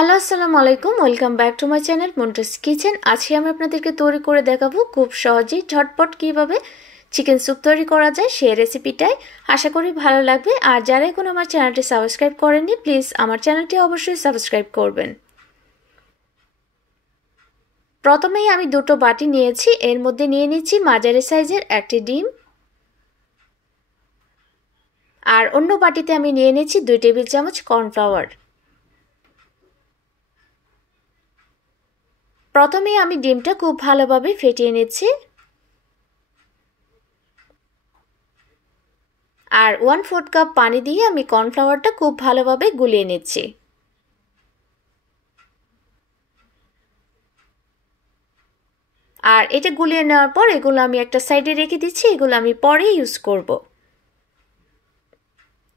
Hello আসসালামু আলাইকুম, welcome back to my channel Montu's kitchen. আজকে আমি আপনাদেরকে তৈরি করে দেখাবো খুব সহজেই ঝটপট কিভাবে চিকেন স্যুপ তৈরি করা যায় সেই রেসিপিটাই। আশা করি ভালো লাগবে। আর যারা এখন আমার চ্যানেলটি সাবস্ক্রাইব করেননি, প্লিজ আমার চ্যানেলটি অবশ্যই সাবস্ক্রাইব করবেন। প্রথমেই আমি দুটো বাটি নিয়েছি, এর মধ্যে নিয়ে নিচ্ছি মাঝারি সাইজের একটি ডিম, আর অন্য বাটিতে আমি নিয়ে নিচ্ছি 2 টেবিল চামচ কর্নফ্লাওয়ার। প্রথমে আমি ডিমটা খুব ভালোভাবে ফেটিয়ে নিচ্ছি, আর 1/4 কাপ পানি দিয়ে আমি কর্নফ্লাওয়ারটা খুব ভালোভাবে গুলিয়ে নিচ্ছি। আর এটা গুলিয়ে নেওয়ার পর এগুলো আমি একটা সাইডে রেখে দিচ্ছি, এগুলো আমি পরে ইউজ করব।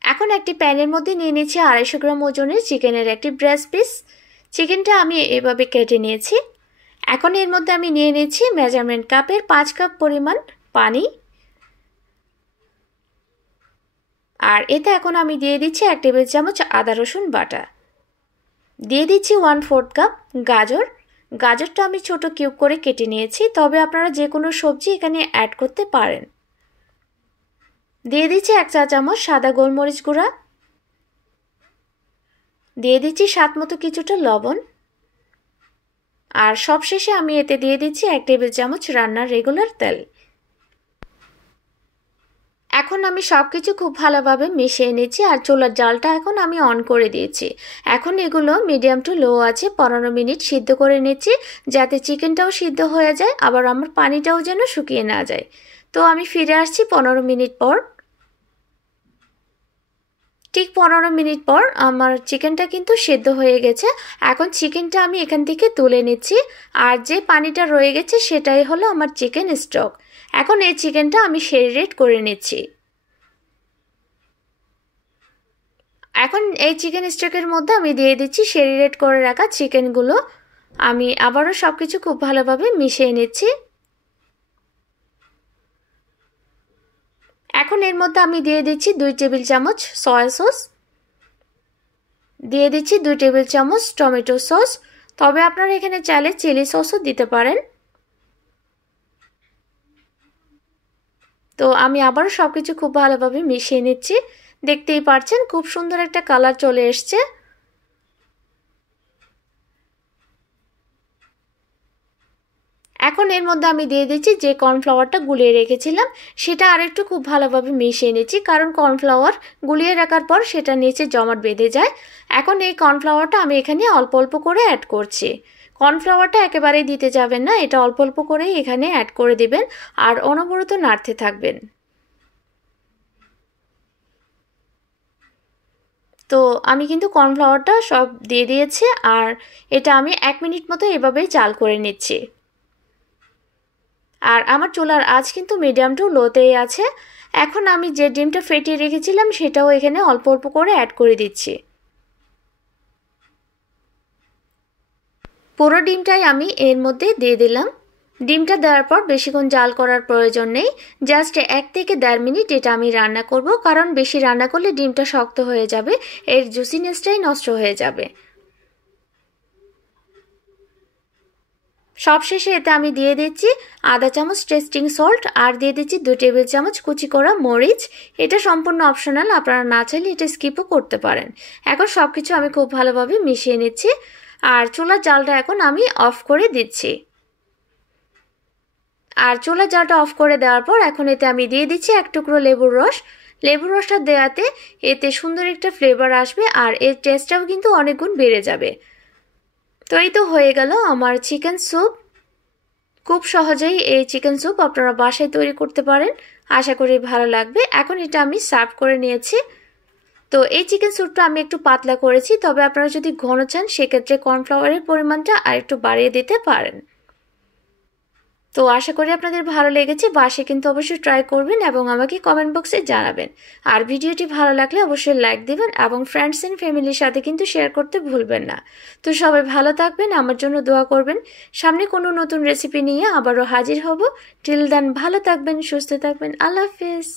এখন একটি প্যানের মধ্যে নিয়ে নিচ্ছি 250 গ্রাম ওজনের চিকেনের একটি ব্রেস্ট পিস। চিকেনটা আমি এভাবে কেটে নিয়েছি। এখন এর মধ্যে আমি নিয়ে নিচ্ছি মেজারমেন্ট কাপের 5 কাপ পরিমাণ পানি, আর এতে এখন আমি দিয়ে দিচ্ছি 1 টেবিল চামচ আদা রসুন বাটা। দিয়ে দিচ্ছি 1/4 কাপ গাজর। গাজরটা আমি ছোট কিউব করে কেটে নিয়েছি, তবে আপনারা যে কোনো সবজি এখানে অ্যাড করতে পারেন। দিয়ে দিচ্ছি 1 চা চামচ সাদা গোলমরিচ গুঁড়া। দিয়ে দিচ্ছি স্বাদ মতো কিছুটা লবণ, আর সবশেষে আমি এতে দিয়ে দিচ্ছি 1 টেবিল চামচ রান্নার রেগুলার তেল। এখন আমি সবকিছু খুব ভালোভাবে মিশিয়ে নিচ্ছি, আর চুলার জালটা এখন আমি অন করে দিয়েছি। এখন এগুলো মিডিয়াম টু লো আছে 15 মিনিট সিদ্ধ করে নিচ্ছি, যাতে চিকেনটাও সিদ্ধ হয়ে যায়, আবার আমার পানিটাও যেন শুকিয়ে না যায়। তো আমি ফিরে আসছি 15 মিনিট পর। ঠিক 15 মিনিট পর আমার চিকেনটা কিন্তু সিদ্ধ হয়ে গেছে। এখন চিকেনটা আমি এখান থেকে তুলে নিচ্ছি, আর যে পানিটা রয়ে গেছে সেটাই হলো আমার চিকেন স্টক। এখন এই চিকেনটা আমি সেরিরেট করে নিচ্ছি। এখন এই চিকেন স্টকের মধ্যে আমি দিয়ে দিচ্ছি সেরিরেট করে রাখা চিকেনগুলো। আমি আবারও সবকিছু খুব ভালোভাবে মিশিয়ে নিচ্ছি। এখন এর মধ্যে আমি দিয়ে দিচ্ছি 2 টেবিল চামচ সয়া সস, দিয়ে দিচ্ছি 2 টেবিল চামচ টমেটো সস, তবে আপনারা এখানে চাইলে চিলি সসও দিতে পারেন। তো আমি আবারও সবকিছু খুব ভালোভাবে মিশিয়ে নিচ্ছি। দেখতেই পাচ্ছেন খুব সুন্দর একটা কালার চলে এসছে। এখন এর মধ্যে আমি দিয়ে দিচ্ছি যে কর্নফ্লাওয়ারটা গুলিয়ে রেখেছিলাম, সেটা আরেকটু খুব ভালোভাবে মিশিয়ে নিচ্ছি, কারণ কর্নফ্লাওয়ার গুলিয়ে রাখার পর সেটা নিচে জমাট বেঁধে যায়। এখন এই কর্নফ্লাওয়ারটা আমি এখানে অল্প অল্প করে অ্যাড করছি। কর্নফ্লাওয়ারটা একেবারেই দিতে যাবেন না, এটা অল্প অল্প করেই এখানে অ্যাড করে দিবেন, আর অনবরত নাড়তে থাকবেন। তো আমি কিন্তু কর্নফ্লাওয়ারটা সব দিয়ে দিয়েছি, আর এটা আমি 1 মিনিট মতো এভাবেই জাল করে নিচ্ছি। আর আমার চুলার আঁচ কিন্তু মিডিয়াম টু লোতেই আছে। এখন আমি যে ডিমটা ফেটিয়ে রেখেছিলাম সেটাও এখানে অল্প অল্প করে অ্যাড করে দিচ্ছি। পুরো ডিমটাই আমি এর মধ্যে দিয়ে দিলাম। ডিমটা দেওয়ার পর বেশিক্ষণ জাল করার প্রয়োজন নেই, জাস্ট 1 থেকে 1.5 মিনিট এটা আমি রান্না করব, কারণ বেশি রান্না করলে ডিমটা শক্ত হয়ে যাবে, এর জুসিনেসটাই নষ্ট হয়ে যাবে। সবশেষে এতে আমি দিয়ে দিচ্ছি আধা চামচ টেস্টিং সল্ট, আর দিয়ে দিচ্ছি 2 টেবিল চামচ কুচি করা মরিচ। এটা সম্পূর্ণ অপশনাল, আপনারা না চাইলে এটা স্কিপও করতে পারেন। এখন সবকিছু আমি খুব ভালোভাবে মিশিয়ে নিচ্ছি, আর চুলার জালটা এখন আমি অফ করে দিচ্ছি। আর চুলার জালটা অফ করে দেওয়ার পর এখন এতে আমি দিয়ে দিচ্ছি 1 টুকরো লেবুর রস। লেবুর রসটা দেওয়াতে এতে সুন্দর একটা ফ্লেভার আসবে, আর এর টেস্টটাও কিন্তু অনেক গুণ বেড়ে যাবে। তো এই তো হয়ে গেল আমার চিকেন স্যুপ। খুব সহজেই এই চিকেন স্যুপ আপনারা বাসায় তৈরি করতে পারেন, আশা করি ভালো লাগবে। এখন এটা আমি সার্ভ করে নিয়েছি। তো এই চিকেন স্যুপটা আমি একটু পাতলা করেছি, তবে আপনারা যদি ঘন চান সেক্ষেত্রে কর্নফ্লাওয়ারের পরিমাণটা আর একটু বাড়িয়ে দিতে পারেন। তো আশা করি আপনাদের ভালো লেগেছে। বাসায় কিন্তু অবশ্যই ট্রাই করবেন এবং আমাকে কমেন্ট বক্সে জানাবেন। আর ভিডিওটি ভালো লাগলে অবশ্যই লাইক দিবেন এবং ফ্রেন্ডস এন্ড ফ্যামিলির সাথে কিন্তু শেয়ার করতে ভুলবেন না। তো সবাই ভালো থাকবেন, আমার জন্য দোয়া করবেন। সামনে কোনো নতুন রেসিপি নিয়ে আবারও হাজির হব। টিল দেন ভালো থাকবেন, সুস্থ থাকবেন। আল্লাহ হাফেজ।